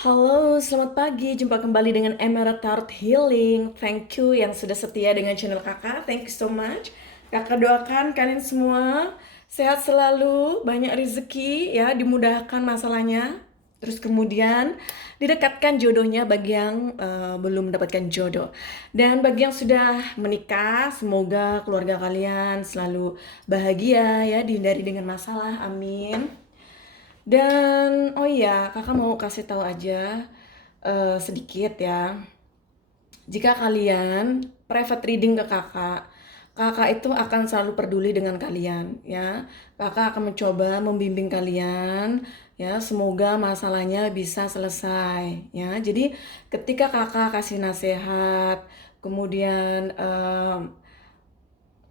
Halo, selamat pagi. Jumpa kembali dengan Emerald Tarot Healing. Thank you yang sudah setia dengan channel kakak. Thank you so much. Kakak doakan kalian semua sehat selalu, banyak rezeki ya, dimudahkan masalahnya. Terus kemudian didekatkan jodohnya bagi yang belum mendapatkan jodoh. Dan bagi yang sudah menikah, semoga keluarga kalian selalu bahagia ya, dihindari dengan masalah. Amin. Dan oh iya, kakak mau kasih tahu aja sedikit ya. Jika kalian private reading ke kakak, kakak itu akan selalu peduli dengan kalian ya. Kakak akan mencoba membimbing kalian ya. Semoga masalahnya bisa selesai ya. Jadi ketika kakak kasih nasihat, kemudian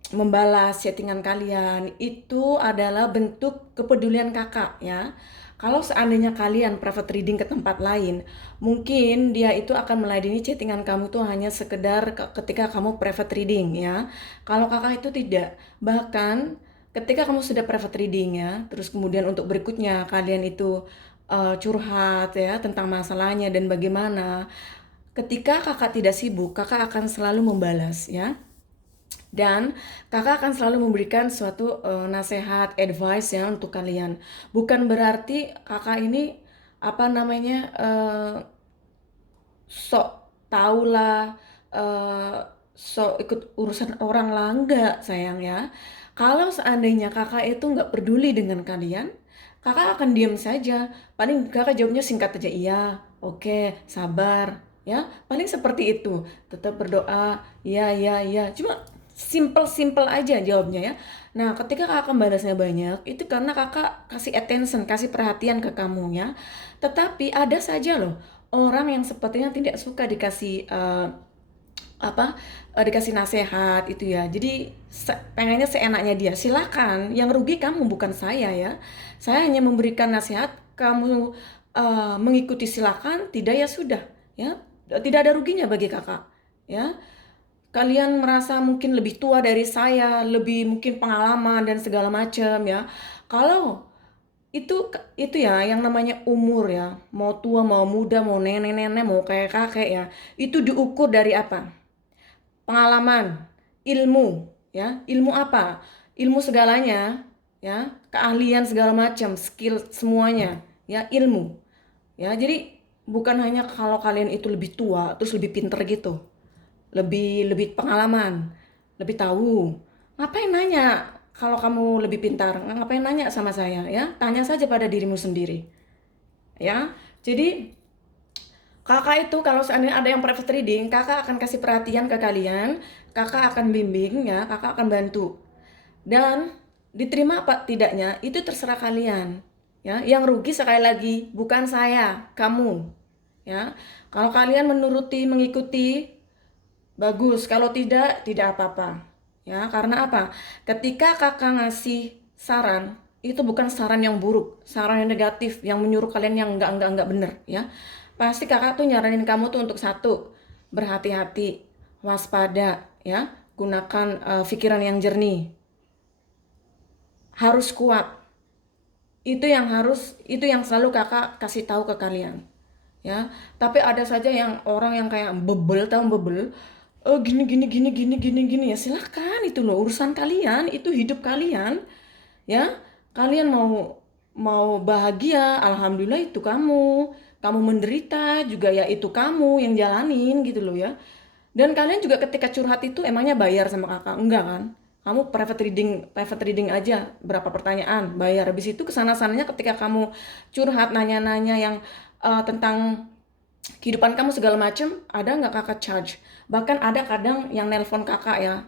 membalas chattingan kalian itu adalah bentuk kepedulian kakak ya. Kalau seandainya kalian private reading ke tempat lain, mungkin dia itu akan meladeni chattingan kamu tuh hanya sekedar ketika kamu private reading ya. Kalau kakak itu tidak. Bahkan ketika kamu sudah private reading ya, terus kemudian untuk berikutnya kalian itu curhat ya tentang masalahnya dan bagaimana. Ketika kakak tidak sibuk, kakak akan selalu membalas ya. Dan kakak akan selalu memberikan suatu nasihat, advice ya untuk kalian. Bukan berarti kakak ini apa namanya sok tahu lah, sok ikut urusan orang lah, enggak sayang ya. Kalau seandainya kakak itu nggak peduli dengan kalian, kakak akan diam saja. Paling kakak jawabnya singkat aja, iya, oke, sabar, ya. Paling seperti itu. Tetap berdoa, iya, iya, iya. Cuma simple-simple aja jawabnya ya. Nah, ketika kakak balasnya banyak, itu karena kakak kasih attention, kasih perhatian ke kamu ya. Tetapi ada saja loh orang yang sepertinya tidak suka dikasih dikasih nasihat itu ya. Jadi pengennya seenaknya dia. Silakan, yang rugi kamu bukan saya ya. Saya hanya memberikan nasihat, kamu mengikuti silakan, tidak ya sudah ya. Tidak ada ruginya bagi kakak ya. Kalian merasa mungkin lebih tua dari saya, lebih mungkin pengalaman dan segala macam ya. Kalau itu ya yang namanya umur ya, mau tua mau muda mau nenek-nenek mau kayak kakek ya, itu diukur dari apa? Pengalaman, ilmu ya. Ilmu apa? Ilmu segalanya ya, keahlian segala macam, skill semuanya ya, ilmu ya. Jadi bukan hanya kalau kalian itu lebih tua terus lebih pinter gitu, lebih lebih pengalaman, lebih tahu. Ngapain nanya kalau kamu lebih pintar? Ngapain nanya sama saya ya? Tanya saja pada dirimu sendiri. Ya. Jadi kakak itu kalau seandainya ada yang private reading, kakak akan kasih perhatian ke kalian, kakak akan bimbing ya, kakak akan bantu. Dan diterima apa tidaknya itu terserah kalian. Ya, yang rugi sekali lagi bukan saya, kamu. Ya. Kalau kalian menuruti, mengikuti, bagus, kalau tidak, tidak apa-apa. Ya, karena apa? Ketika kakak ngasih saran, itu bukan saran yang buruk, saran yang negatif, yang menyuruh kalian yang enggak bener, ya. Pasti kakak tuh nyaranin kamu tuh untuk satu, berhati-hati, waspada, ya. Gunakan pikiran yang jernih, harus kuat. Itu yang selalu kakak kasih tahu ke kalian. Ya, tapi ada saja yang orang yang kayak bebel, tahu bebel, oh gini gini gini gini gini gini ya, silahkan, itu loh urusan kalian, itu hidup kalian ya. Kalian mau mau bahagia, alhamdulillah, itu kamu menderita juga ya, itu kamu yang jalanin gitu loh ya. Dan kalian juga ketika curhat itu emangnya bayar sama kakak? Enggak kan? Kamu private reading aja, berapa pertanyaan, bayar. Habis itu kesana sananya ketika kamu curhat nanya-nanya yang tentang kehidupan kamu segala macem, ada nggak kakak charge? Bahkan ada kadang yang nelpon kakak ya,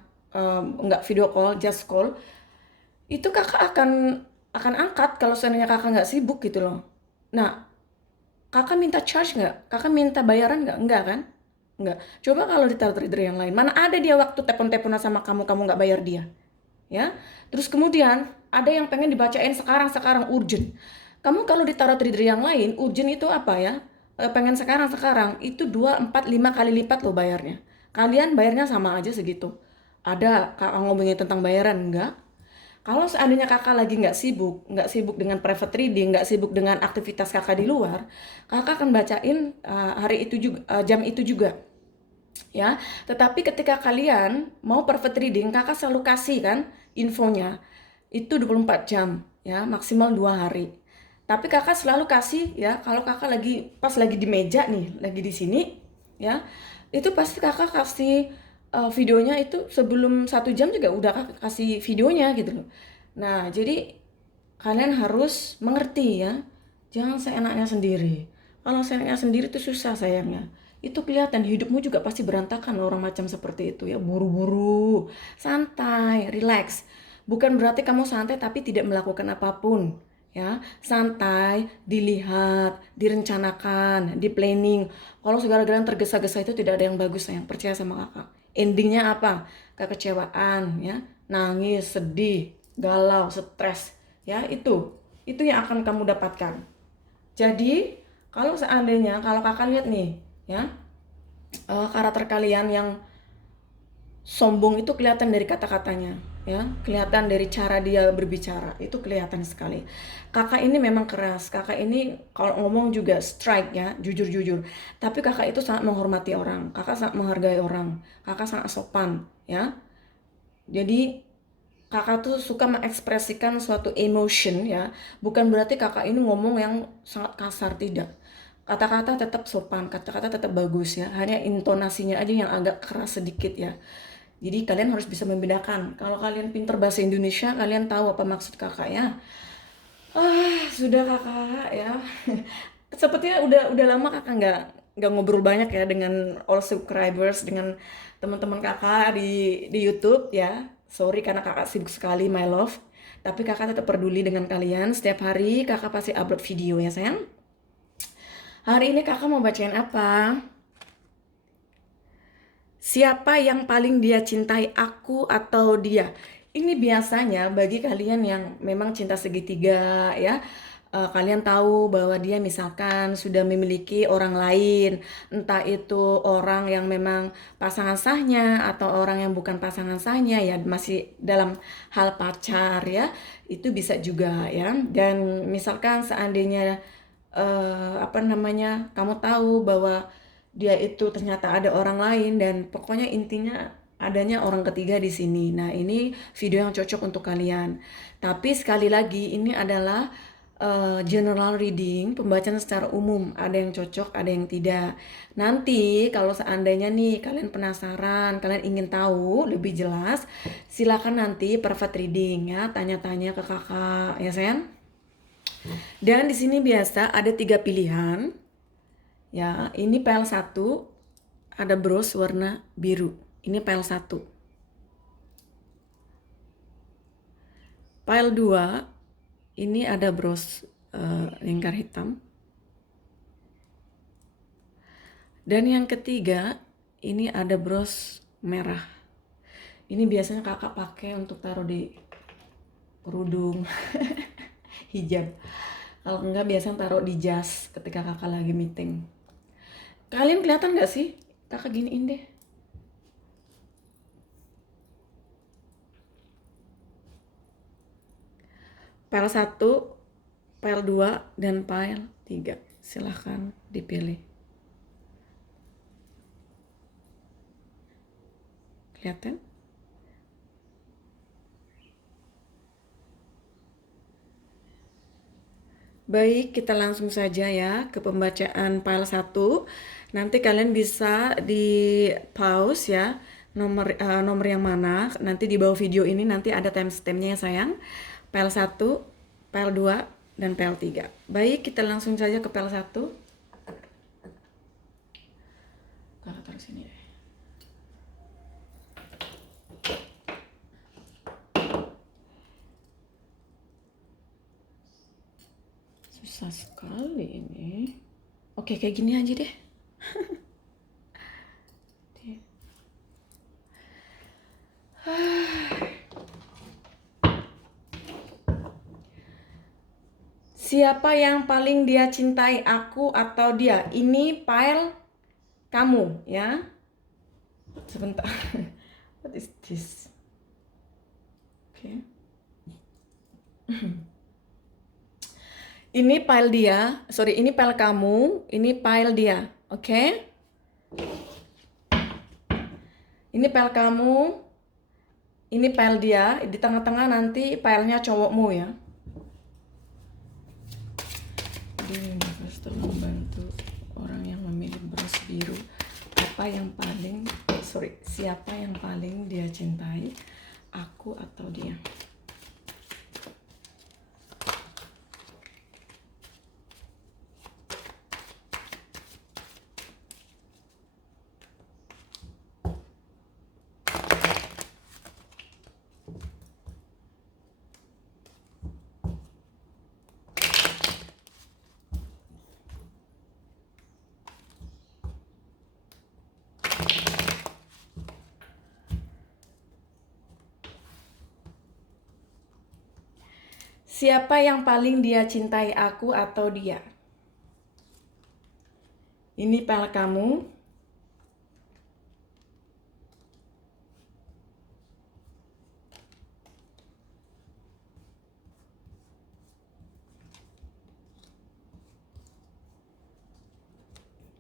nggak video call, just call. Itu kakak akan angkat kalau seandainya kakak nggak sibuk gitu loh. Nah, kakak minta charge nggak? Kakak minta bayaran nggak? Nggak kan? Nggak. Coba kalau di trader yang lain, mana ada dia waktu telepon-teleponan sama kamu nggak bayar dia, ya. Terus kemudian ada yang pengen dibacain sekarang urgent. Kamu kalau ditaruh trader yang lain, urgent itu apa ya? Pengen sekarang itu 2 4 5 kali lipat loh bayarnya. Kalian bayarnya sama aja segitu. Ada kakak ngomongin tentang bayaran enggak? Kalau seandainya kakak lagi nggak sibuk dengan private reading, nggak sibuk dengan aktivitas kakak di luar, kakak akan bacain hari itu juga, jam itu juga, ya. Tetapi ketika kalian mau private reading, kakak selalu kasih kan infonya, itu 24 jam, ya, maksimal 2 hari. Tapi kakak selalu kasih ya, kalau kakak pas lagi di meja nih, lagi di sini, ya, itu pasti kakak kasih videonya itu sebelum 1 jam juga udah kakak kasih videonya gitu loh. Nah, jadi kalian harus mengerti ya, jangan seenaknya sendiri. Kalau seenaknya sendiri itu susah sayangnya. Itu kelihatan hidupmu juga pasti berantakan orang macam seperti itu ya, buru-buru, santai, relax. Bukan berarti kamu santai tapi tidak melakukan apapun. Ya, santai, dilihat, direncanakan, di planning. Kalau segala-galanya tergesa-gesa itu tidak ada yang bagus sayang, percaya sama kakak. Endingnya apa? Kekecewaan, ya, nangis, sedih, galau, stres, ya, itu yang akan kamu dapatkan. Jadi kalau kakak lihat nih, ya, karakter kalian yang sombong itu kelihatan dari kata-katanya, ya, kelihatan dari cara dia berbicara, itu kelihatan sekali. Kakak ini memang keras, kakak ini kalau ngomong juga strike ya, jujur-jujur. Tapi kakak itu sangat menghormati orang, kakak sangat menghargai orang, kakak sangat sopan, ya. Jadi kakak tuh suka mengekspresikan suatu emotion ya, bukan berarti kakak ini ngomong yang sangat kasar, tidak. Kata-kata tetap sopan, kata-kata tetap bagus ya, hanya intonasinya aja yang agak keras sedikit ya. Jadi kalian harus bisa membedakan. Kalau kalian pinter bahasa Indonesia, kalian tahu apa maksud kakak ya. Sudah kakak ya. Sepertinya udah lama kakak nggak ngobrol banyak ya dengan all subscribers, dengan teman-teman kakak di YouTube ya. Sorry karena kakak sibuk sekali my love. Tapi kakak tetap peduli dengan kalian. Setiap hari kakak pasti upload video ya sayang. Hari ini kakak mau bacain apa? Siapa yang paling dia cintai, aku atau dia? Ini biasanya bagi kalian yang memang cinta segitiga ya. Kalian tahu bahwa dia misalkan sudah memiliki orang lain, entah itu orang yang memang pasangan sahnya atau orang yang bukan pasangan sahnya ya, masih dalam hal pacar ya. Itu bisa juga ya. Dan misalkan seandainya apa namanya, kamu tahu bahwa dia itu ternyata ada orang lain dan pokoknya intinya adanya orang ketiga di sini. Nah, ini video yang cocok untuk kalian. Tapi sekali lagi ini adalah general reading, pembacaan secara umum. Ada yang cocok, ada yang tidak. Nanti kalau seandainya nih kalian penasaran, kalian ingin tahu lebih jelas, silakan nanti private reading ya, tanya-tanya ke kakak ya, sayang. Dan di sini biasa ada 3 pilihan. Ya, ini pile 1 ada bros warna biru. Ini pile 1. Pile 2 ini ada bros lingkar hitam. Dan yang ketiga ini ada bros merah. Ini biasanya kakak pakai untuk taruh di kerudung, hijab. Kalau enggak biasanya taruh di jas ketika kakak lagi meeting. Kalian kelihatan nggak sih? Kakak giniin deh. Pile 1, pile 2, dan pile 3. Silahkan dipilih. Kelihatan? Baik, kita langsung saja ya ke pembacaan file 1. Nanti kalian bisa di pause ya, nomor yang mana. Nanti di bawah video ini nanti ada timestampnya ya sayang. File 1, file 2, dan file 3. Baik, kita langsung saja ke file 1. Kakak taruh sini deh. Susah sekali ini. Oke, kayak gini aja deh. Siapa yang paling dia cintai, aku atau dia? Ini file kamu ya. Sebentar. What is this? Oke. Ini file dia, sorry, ini file kamu, ini file dia, oke? Ini file kamu, ini file dia, di tengah-tengah nanti filenya cowokmu ya. Di universe membantu orang yang memilih bros biru. Siapa yang paling dia cintai, aku atau dia? Siapa yang paling dia cintai, aku atau dia? Ini file kamu.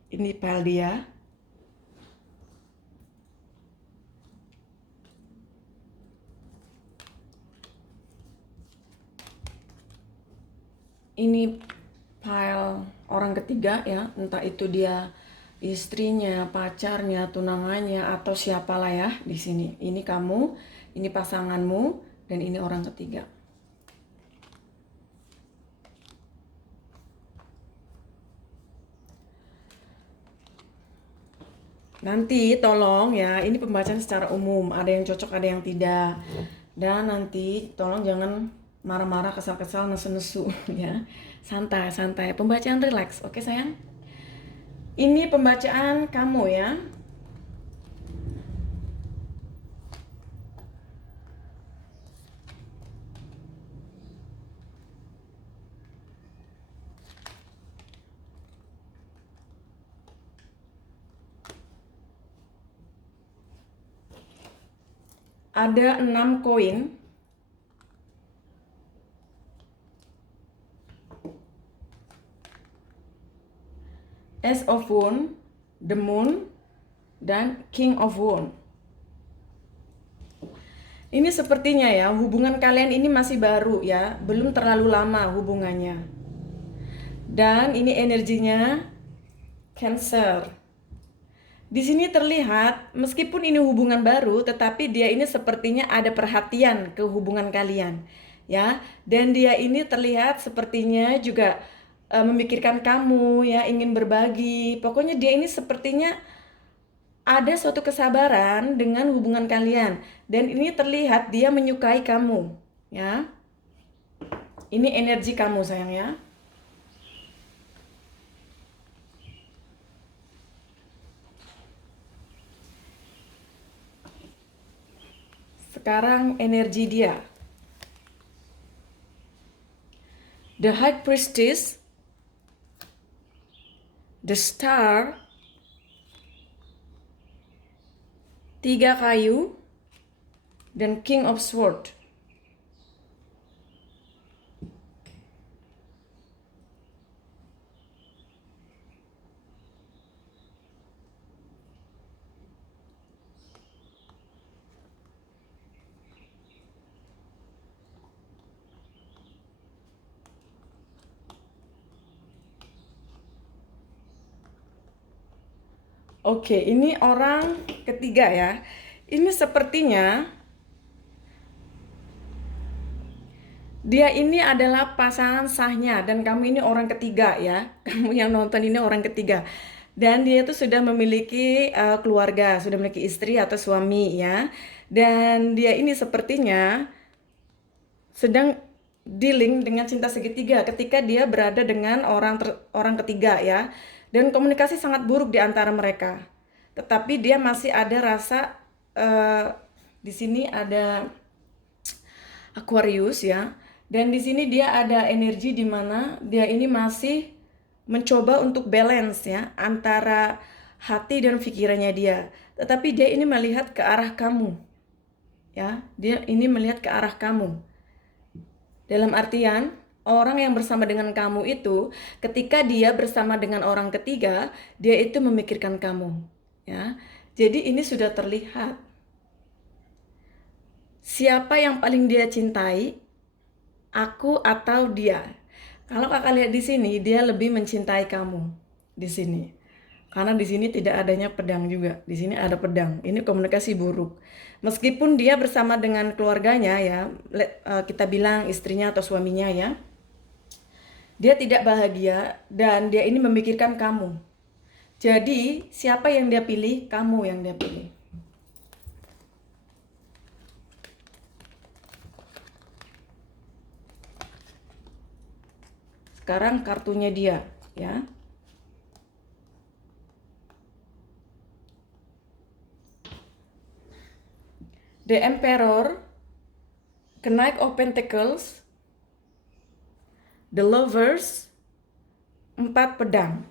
Ini file dia. Ini file orang ketiga ya, entah itu dia istrinya, pacarnya, tunangannya, atau siapalah ya di sini. Ini kamu, ini pasanganmu, dan ini orang ketiga. Nanti tolong ya, ini pembacaan secara umum, ada yang cocok, ada yang tidak. Dan nanti tolong jangan marah-marah, kesal-kesal, nesu-nesu ya. Santai-santai, pembacaan relax, oke sayang? Ini pembacaan kamu ya. Ada 6 koin. Ace of Wands, the Moon, dan King of Wands. Ini sepertinya ya, hubungan kalian ini masih baru ya, belum terlalu lama hubungannya. Dan ini energinya Cancer. Di sini terlihat, meskipun ini hubungan baru, tetapi dia ini sepertinya ada perhatian ke hubungan kalian, ya. Dan dia ini terlihat sepertinya juga memikirkan kamu, ya, ingin berbagi. Pokoknya dia ini sepertinya ada suatu kesabaran dengan hubungan kalian. Dan ini terlihat dia menyukai kamu, ya. Ini energi kamu, sayang ya. Sekarang energi dia. The High Priestess, The Star, 3 kayu, dan King of Swords. Oke, ini orang ketiga ya. Ini sepertinya dia ini adalah pasangan sahnya dan kamu ini orang ketiga ya. Kamu yang nonton ini orang ketiga. Dan dia itu sudah memiliki keluarga, sudah memiliki istri atau suami ya. Dan dia ini sepertinya sedang dealing dengan cinta segitiga ketika dia berada dengan orang ketiga ya. Dan komunikasi sangat buruk di antara mereka. Tetapi dia masih ada rasa di sini ada Aquarius ya. Dan di sini dia ada energi di mana dia ini masih mencoba untuk balance ya antara hati dan pikirannya dia. Tetapi dia ini melihat ke arah kamu. Ya, dia ini melihat ke arah kamu. Dalam artian, orang yang bersama dengan kamu itu, ketika dia bersama dengan orang ketiga, dia itu memikirkan kamu, ya. Jadi ini sudah terlihat. Siapa yang paling dia cintai, aku atau dia? Kalau kakak lihat di sini, dia lebih mencintai kamu di sini. Karena di sini tidak adanya pedang juga. Di sini ada pedang. Ini komunikasi buruk. Meskipun dia bersama dengan keluarganya ya, kita bilang istrinya atau suaminya ya, dia tidak bahagia dan dia ini memikirkan kamu. Jadi, siapa yang dia pilih? Kamu yang dia pilih. Sekarang kartunya dia, ya. The Emperor, Knight of Pentacles, The Lovers, 4 pedang.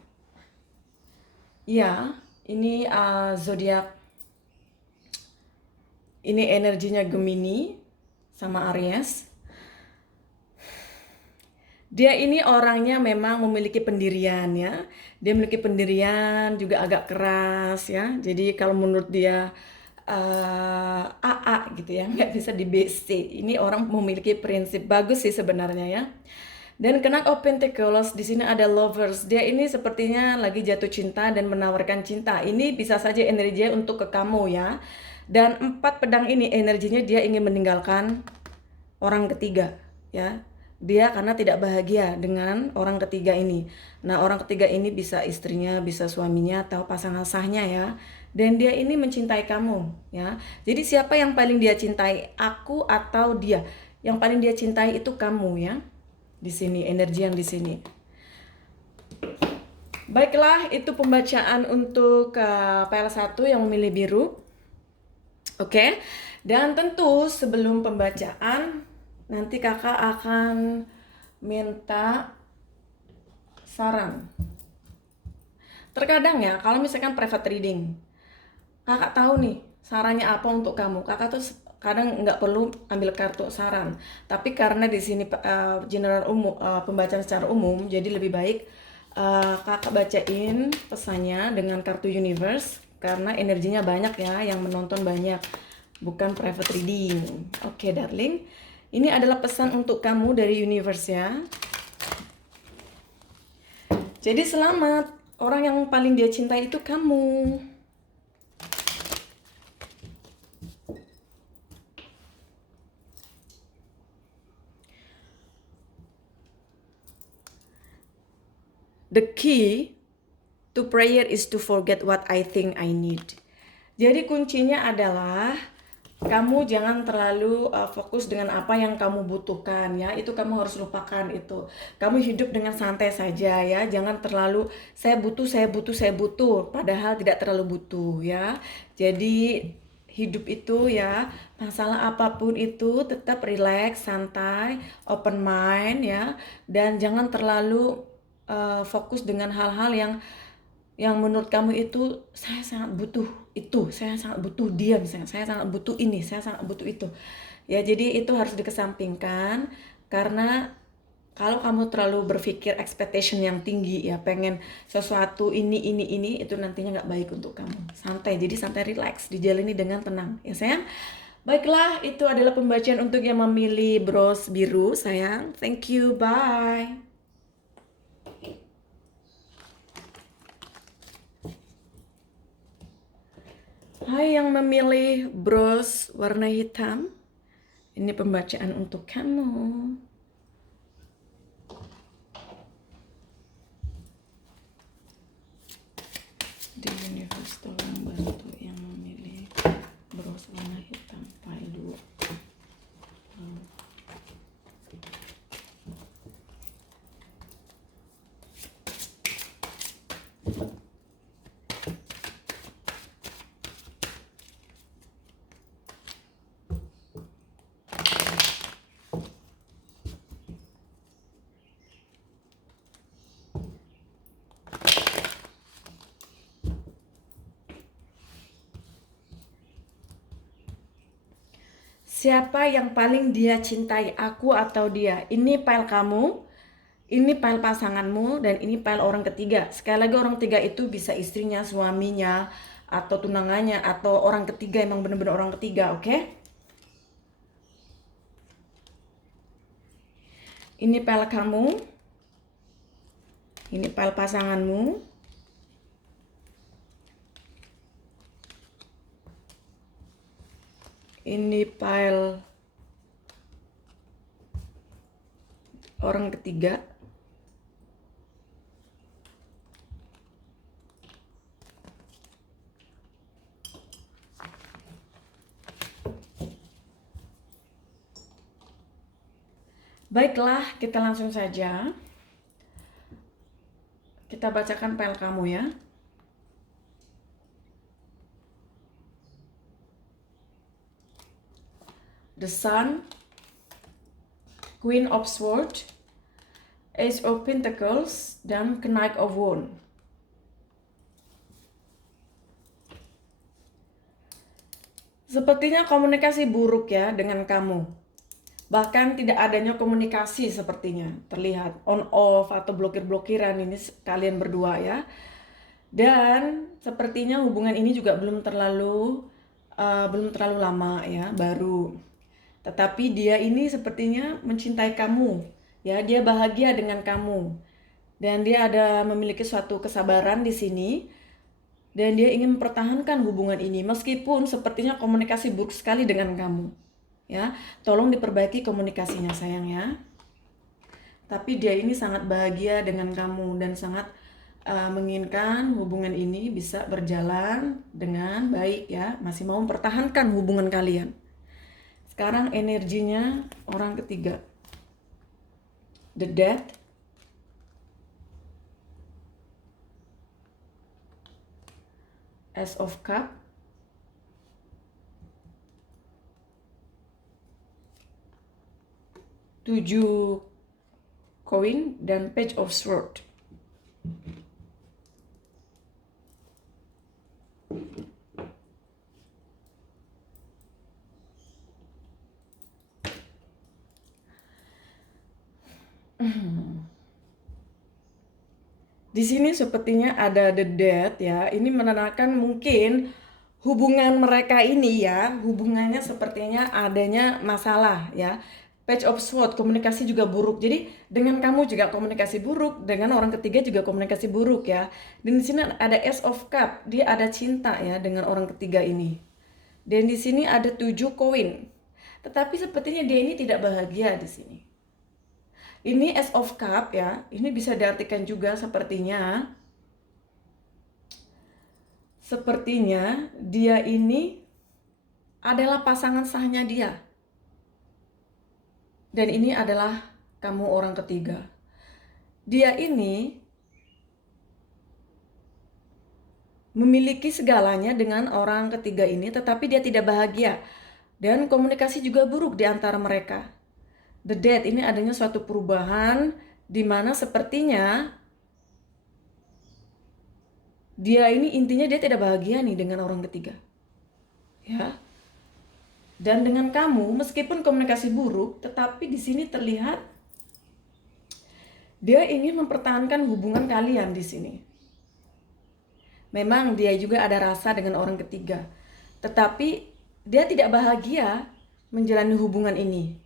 Ya, ini zodiak. Ini energinya Gemini sama Aries. Dia ini orangnya memang memiliki pendirian ya. Dia memiliki pendirian juga agak keras ya. Jadi kalau menurut dia AA gitu ya, nggak bisa di BC. Ini orang memiliki prinsip bagus sih sebenarnya ya. Dan kena of Pentacles di sini ada Lovers. Dia ini sepertinya lagi jatuh cinta dan menawarkan cinta. Ini bisa saja energinya untuk ke kamu ya. Dan 4 pedang ini energinya dia ingin meninggalkan orang ketiga ya. Dia karena tidak bahagia dengan orang ketiga ini. Nah, orang ketiga ini bisa istrinya, bisa suaminya atau pasangan sahnya ya. Dan dia ini mencintai kamu ya. Jadi siapa yang paling dia cintai? Aku atau dia? Yang paling dia cintai itu kamu ya. Di sini energi yang di sini. Baiklah, itu pembacaan untuk PL1 yang memilih biru. Oke. Dan tentu sebelum pembacaan nanti kakak akan minta saran. Terkadang ya, kalau misalkan private reading, kakak tahu nih sarannya apa untuk kamu. Kakak tuh kadang nggak perlu ambil kartu saran. Tapi karena di sini general umum, pembacaan secara umum, jadi lebih baik kakak bacain pesannya dengan kartu universe karena energinya banyak ya, yang menonton banyak, bukan private reading. Oke, darling. Ini adalah pesan untuk kamu dari universe ya. Jadi selamat, orang yang paling dia cintai itu kamu. The key to prayer is to forget what I think I need. Jadi kuncinya adalah kamu jangan terlalu fokus dengan apa yang kamu butuhkan ya. Itu kamu harus lupakan itu. Kamu hidup dengan santai saja ya. Jangan terlalu saya butuh, saya butuh, saya butuh. Padahal tidak terlalu butuh ya. Jadi hidup itu ya, masalah apapun itu tetap relax, santai, open mind ya. Dan jangan terlalu fokus dengan hal-hal yang menurut kamu itu saya sangat butuh itu, saya sangat butuh dia misalnya, saya sangat butuh ini, saya sangat butuh itu. Ya, jadi itu harus dikesampingkan karena kalau kamu terlalu berpikir expectation yang tinggi ya, pengen sesuatu ini itu nantinya nggak baik untuk kamu. Santai, jadi santai, relax, dijalani dengan tenang ya sayang. Baiklah, itu adalah pembacaan untuk yang memilih bros biru sayang. Thank you, bye. Hai yang memilih bros warna hitam, ini pembacaan untuk kamu. Di universe tolong bantu yang memilih bros warna hitam, file 2. Siapa yang paling dia cintai, aku atau dia? Ini file kamu, ini file pasanganmu, dan ini file orang ketiga. Sekali lagi orang ketiga itu bisa istrinya, suaminya, atau tunangannya, atau orang ketiga, emang bener-bener orang ketiga, oke? Ini file kamu, ini file pasanganmu, ini file orang ketiga. Baiklah, kita langsung saja. Kita bacakan file kamu ya. The Sun, Queen of Swords, Ace of Pentacles, dan Knight of Wands. Sepertinya komunikasi buruk ya dengan kamu. Bahkan tidak adanya komunikasi sepertinya. Terlihat on off atau blokir-blokiran ini kalian berdua ya. Dan sepertinya hubungan ini juga belum terlalu lama ya, baru. Tetapi dia ini sepertinya mencintai kamu, ya, dia bahagia dengan kamu. Dan dia ada memiliki suatu kesabaran di sini. Dan dia ingin mempertahankan hubungan ini meskipun sepertinya komunikasi buruk sekali dengan kamu. Ya, tolong diperbaiki komunikasinya sayang ya. Tapi dia ini sangat bahagia dengan kamu dan sangat menginginkan hubungan ini bisa berjalan dengan baik ya, masih mau mempertahankan hubungan kalian. Sekarang energinya orang ketiga. The Death, Ace of Cup, Tujuh Koin, dan Page of Swords. Di sini sepertinya ada the death ya. Ini menandakan mungkin hubungan mereka ini ya, hubungannya sepertinya adanya masalah ya. Page of Swords, komunikasi juga buruk. Jadi dengan kamu juga komunikasi buruk, dengan orang ketiga juga komunikasi buruk ya. Dan di sini ada Ace of Cup, dia ada cinta ya dengan orang ketiga ini. Dan di sini ada 7 koin. Tetapi sepertinya dia ini tidak bahagia di sini. Ini Ace of Cup ya, ini bisa diartikan juga sepertinya dia ini adalah pasangan sahnya dia. Dan ini adalah kamu orang ketiga. Dia ini memiliki segalanya dengan orang ketiga ini, tetapi dia tidak bahagia. Dan komunikasi juga buruk di antara mereka. The Death ini adanya suatu perubahan di mana sepertinya dia ini intinya dia tidak bahagia nih dengan orang ketiga. Ya. Dan dengan kamu meskipun komunikasi buruk, tetapi di sini terlihat dia ingin mempertahankan hubungan kalian di sini. Memang dia juga ada rasa dengan orang ketiga, tetapi dia tidak bahagia menjalani hubungan ini.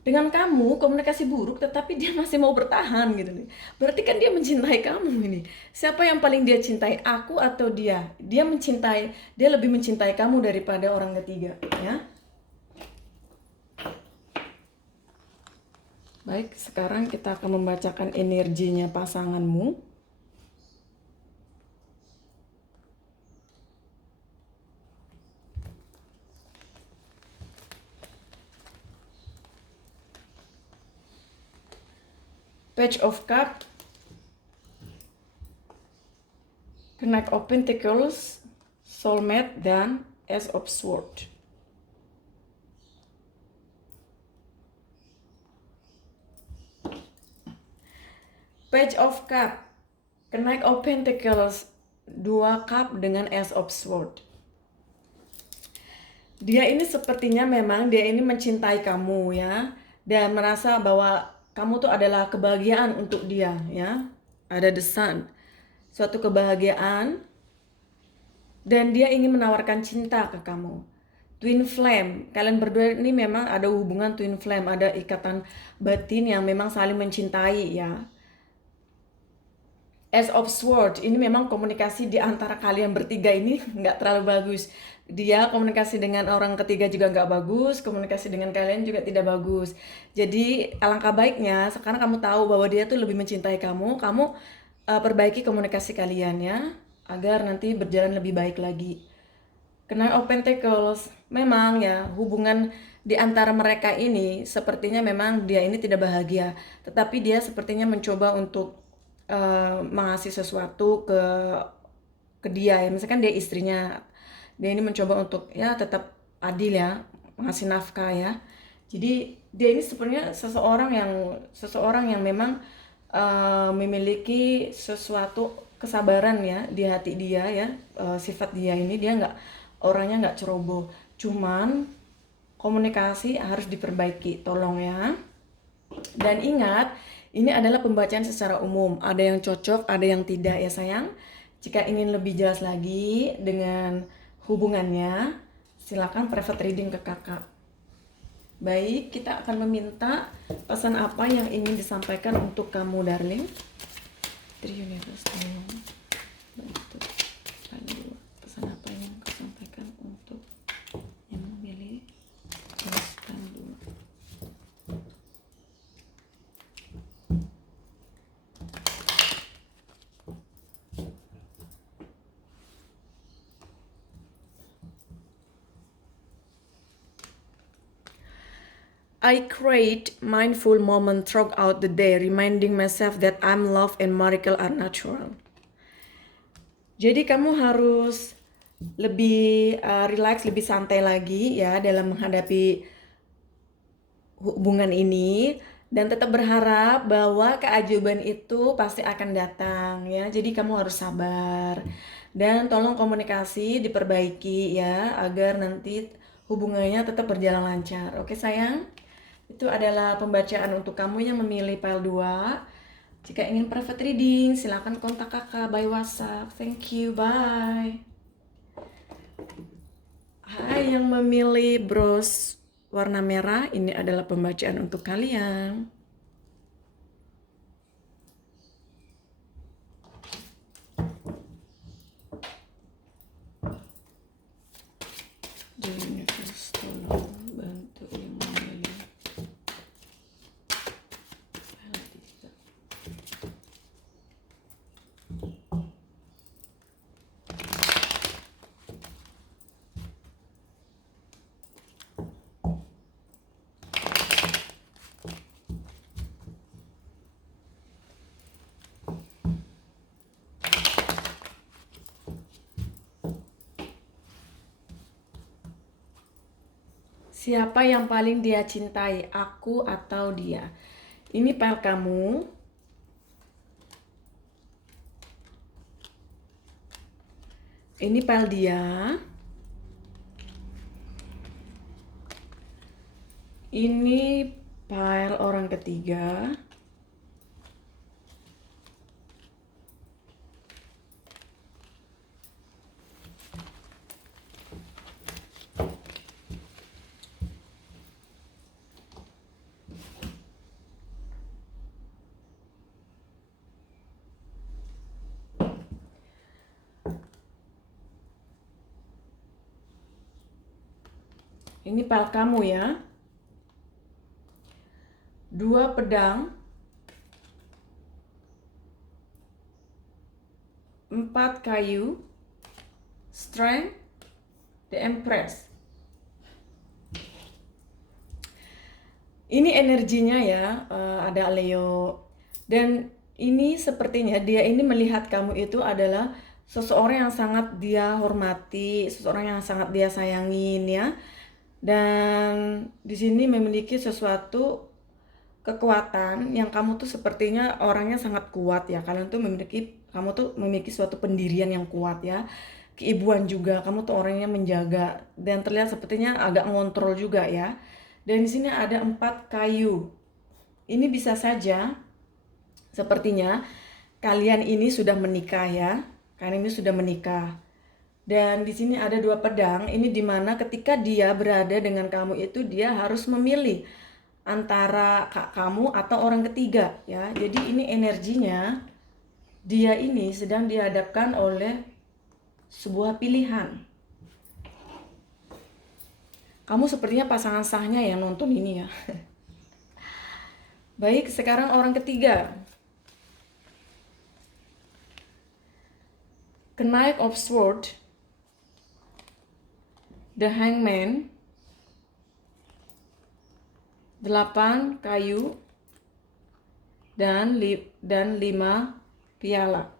Dengan kamu komunikasi buruk tetapi dia masih mau bertahan gitu nih. Berarti kan dia mencintai kamu ini. Siapa yang paling dia cintai, aku atau dia? Dia lebih mencintai kamu daripada orang ketiga, ya. Baik, sekarang kita akan membacakan energinya pasanganmu. Page of Cups, Knight of Pentacles, Soulmate, dan Ace of Swords. Page of Cups, Knight of Pentacles, 2 cup dengan Ace of Swords. Dia ini sepertinya memang dia ini mencintai kamu ya, dan merasa bahwa kamu tuh adalah kebahagiaan untuk dia ya. Ada the sun, suatu kebahagiaan, dan dia ingin menawarkan cinta ke kamu. Twin flame, kalian berdua ini memang ada hubungan twin flame, ada ikatan batin yang memang saling mencintai ya. Ace of Swords, ini memang komunikasi di antara kalian bertiga ini nggak terlalu bagus. Dia komunikasi dengan orang ketiga juga nggak bagus, komunikasi dengan kalian juga tidak bagus. Jadi alangkah baiknya sekarang kamu tahu bahwa dia tuh lebih mencintai kamu, perbaiki komunikasi kalian ya, agar nanti berjalan lebih baik lagi. Kena of Pentacles, memang ya hubungan di antara mereka ini sepertinya memang dia ini tidak bahagia, tetapi dia sepertinya mencoba untuk mengasih sesuatu ke dia ya, misalkan dia istrinya, dia ini mencoba untuk ya tetap adil ya, mengasih nafkah ya. Jadi dia ini sebenarnya seseorang yang memang memiliki sesuatu kesabaran ya di hati dia ya. Sifat dia ini, dia nggak, orangnya nggak ceroboh, cuman komunikasi harus diperbaiki, tolong ya. Dan ingat, ini adalah pembacaan secara umum. Ada yang cocok, ada yang tidak ya sayang. Jika ingin lebih jelas lagi dengan hubungannya, silakan private reading ke kakak. Baik, kita akan meminta pesan apa yang ingin disampaikan untuk kamu, darling. Three Universe, tolong bantu. Pesan apa yang kau sampaikan untuk yang memilih jelaskan dulu. I create mindful moment throughout the day, reminding myself that I'm loved and miracle are natural. Jadi kamu harus lebih relax, lebih santai lagi ya dalam menghadapi hubungan ini, dan tetap berharap bahwa keajaiban itu pasti akan datang ya. Jadi kamu harus sabar dan tolong komunikasi diperbaiki ya, agar nanti hubungannya tetap berjalan lancar. Oke sayang? Itu adalah pembacaan untuk kamu yang memilih pile 2. Jika ingin private reading, silakan kontak kakak by WhatsApp. Thank you, bye. Hai yang memilih bros warna merah, ini adalah pembacaan untuk kalian. The universe tolong bantu yang memilih. Siapa yang paling dia cintai, aku atau dia? Ini file kamu. Ini file dia. Ini file orang ketiga. Ini file kamu ya. 2 pedang, 4 kayu, strength, the empress. Ini energinya ya, ada Leo. Dan ini sepertinya dia ini melihat kamu itu adalah seseorang yang sangat dia hormati, seseorang yang sangat dia sayangin ya. Dan di sini memiliki sesuatu kekuatan yang kamu tuh sepertinya orangnya sangat kuat ya. Kamu tuh memiliki suatu pendirian yang kuat ya. keibuan juga. Kamu tuh orangnya menjaga dan terlihat sepertinya agak ngontrol juga ya. Dan di sini ada 4 kayu. Ini bisa saja sepertinya kalian ini sudah menikah ya. Kalian ini sudah menikah. Dan di sini ada 2 pedang. Ini dimana ketika dia berada dengan kamu itu dia harus memilih antara kamu atau orang ketiga ya. Jadi ini energinya dia ini sedang dihadapkan oleh sebuah pilihan. Kamu sepertinya pasangan sahnya yang nonton ini ya. Baik, sekarang orang ketiga. Knight of Swords, The Hangman, 8 kayu, dan 5 piala.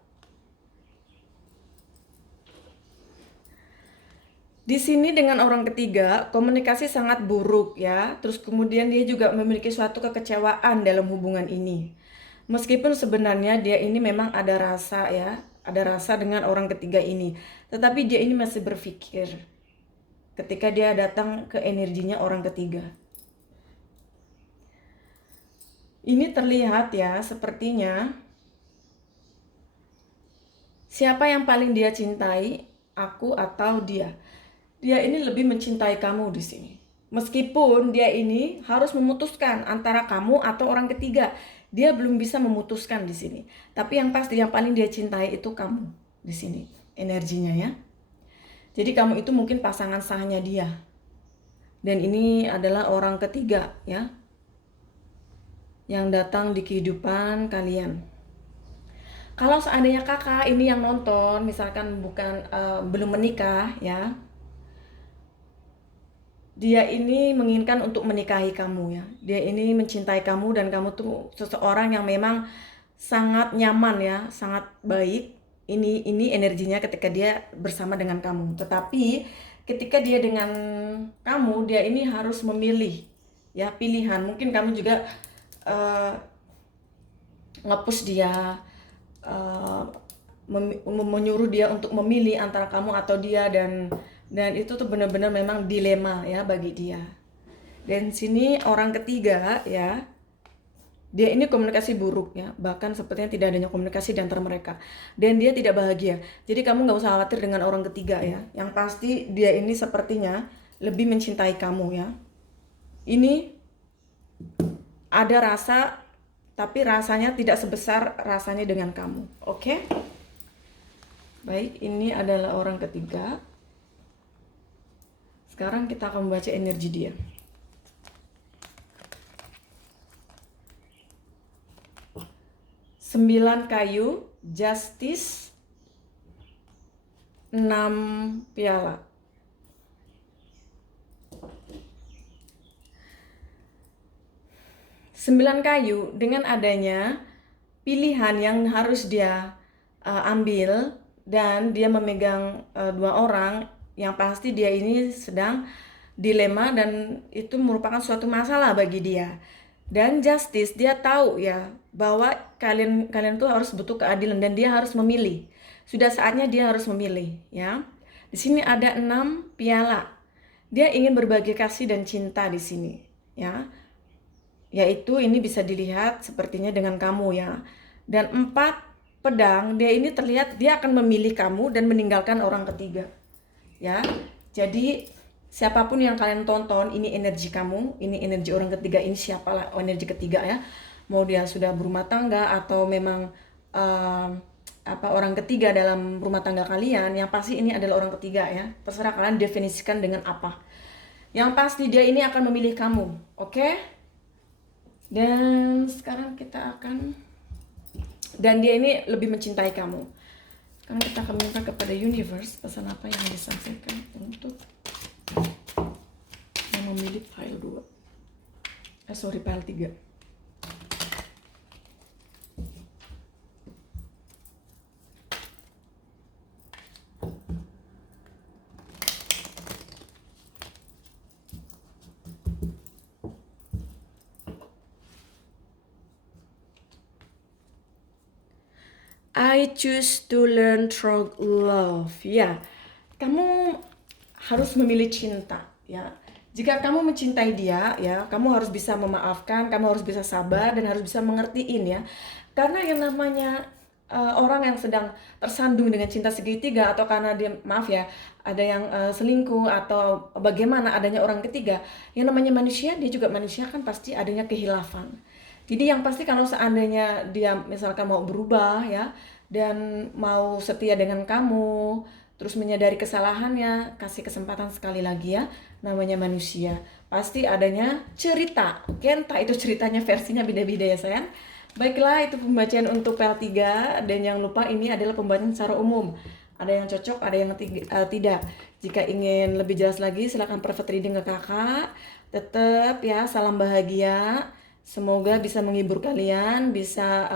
Di sini dengan orang ketiga, komunikasi sangat buruk ya. Terus kemudian dia juga memiliki suatu kekecewaan dalam hubungan ini. Meskipun sebenarnya dia ini memang ada rasa ya, ada rasa dengan orang ketiga ini. Tetapi dia ini masih berpikir ketika dia datang ke energinya orang ketiga. Ini terlihat ya, sepertinya siapa yang paling dia cintai, aku atau dia. Dia ini lebih mencintai kamu di sini. Meskipun dia ini harus memutuskan antara kamu atau orang ketiga, dia belum bisa memutuskan di sini. Tapi yang pasti yang paling dia cintai itu kamu di sini, energinya ya. Jadi kamu itu mungkin pasangan sahnya dia. Dan ini adalah orang ketiga ya, yang datang di kehidupan kalian. Kalau seandainya kakak ini yang nonton, misalkan bukan belum menikah ya, dia ini menginginkan untuk menikahi kamu ya. Dia ini mencintai kamu dan kamu tuh seseorang yang memang sangat nyaman ya, sangat baik. Ini energinya ketika dia bersama dengan kamu. Tetapi ketika dia dengan kamu, dia ini harus memilih ya, pilihan. Mungkin kamu juga nge-push dia, menyuruh dia untuk memilih antara kamu atau dia, dan itu tuh benar-benar memang dilema ya bagi dia. Dan sini orang ketiga ya, dia ini komunikasi buruk ya, bahkan sepertinya tidak adanya komunikasi di antara mereka, dan dia tidak bahagia. Jadi kamu nggak usah khawatir dengan orang ketiga ya. Yang pasti dia ini sepertinya lebih mencintai kamu ya. Ini ada rasa, tapi rasanya tidak sebesar rasanya dengan kamu. Oke? Baik, ini adalah orang ketiga. Sekarang kita akan membaca energi dia. Sembilan kayu, Justice, 6 piala. Sembilan kayu dengan adanya pilihan yang harus dia ambil, dan dia memegang 2 orang, yang pasti dia ini sedang dilema dan itu merupakan suatu masalah bagi dia. Dan justice, dia tahu ya bahwa kalian tuh harus butuh keadilan dan dia harus memilih. Sudah saatnya dia harus memilih ya. Di sini ada 6 piala. Dia ingin berbagi kasih dan cinta di sini ya. Yaitu ini bisa dilihat sepertinya dengan kamu ya. Dan 4 pedang, dia ini terlihat dia akan memilih kamu dan meninggalkan orang ketiga ya. Jadi siapapun yang kalian tonton, ini energi kamu, ini energi orang ketiga, ini siapalah energi ketiga ya. Mau dia sudah berumah tangga atau memang orang ketiga dalam rumah tangga kalian, yang pasti ini adalah orang ketiga ya. Terserah kalian definisikan dengan apa. Yang pasti dia ini akan memilih kamu, oke? Dan sekarang kita akan, dan dia ini lebih mencintai kamu. Sekarang kita akan minta kepada universe pesan apa yang disampaikan untuk yang memilih file 2. File 3. I choose to learn through love. Ya, kamu harus memilih cinta ya. Jika kamu mencintai dia ya, kamu harus bisa memaafkan, kamu harus bisa sabar dan harus bisa mengertiin ya. Karena yang namanya orang yang sedang tersandung dengan cinta segitiga atau karena dia maaf ya, ada yang selingkuh atau bagaimana adanya orang ketiga, yang namanya manusia dia juga manusia kan pasti adanya kehilafan. Jadi yang pasti kalau seandainya dia misalkan mau berubah ya dan mau setia dengan kamu, terus menyadari kesalahannya, kasih kesempatan sekali lagi ya, namanya manusia. Pasti adanya cerita, oke? Entah itu ceritanya versinya beda-beda ya sayang. Baiklah, itu pembacaan untuk PL3 dan jangan lupa ini adalah pembacaan secara umum. Ada yang cocok, ada yang tidak. Jika ingin lebih jelas lagi, silahkan private reading ke kakak. Tetap ya, salam bahagia. Semoga bisa menghibur kalian, bisa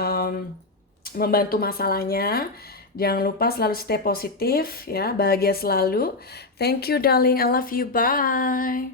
membantu masalahnya. Jangan lupa selalu stay positif ya, bahagia selalu. Thank you darling, I love you, bye.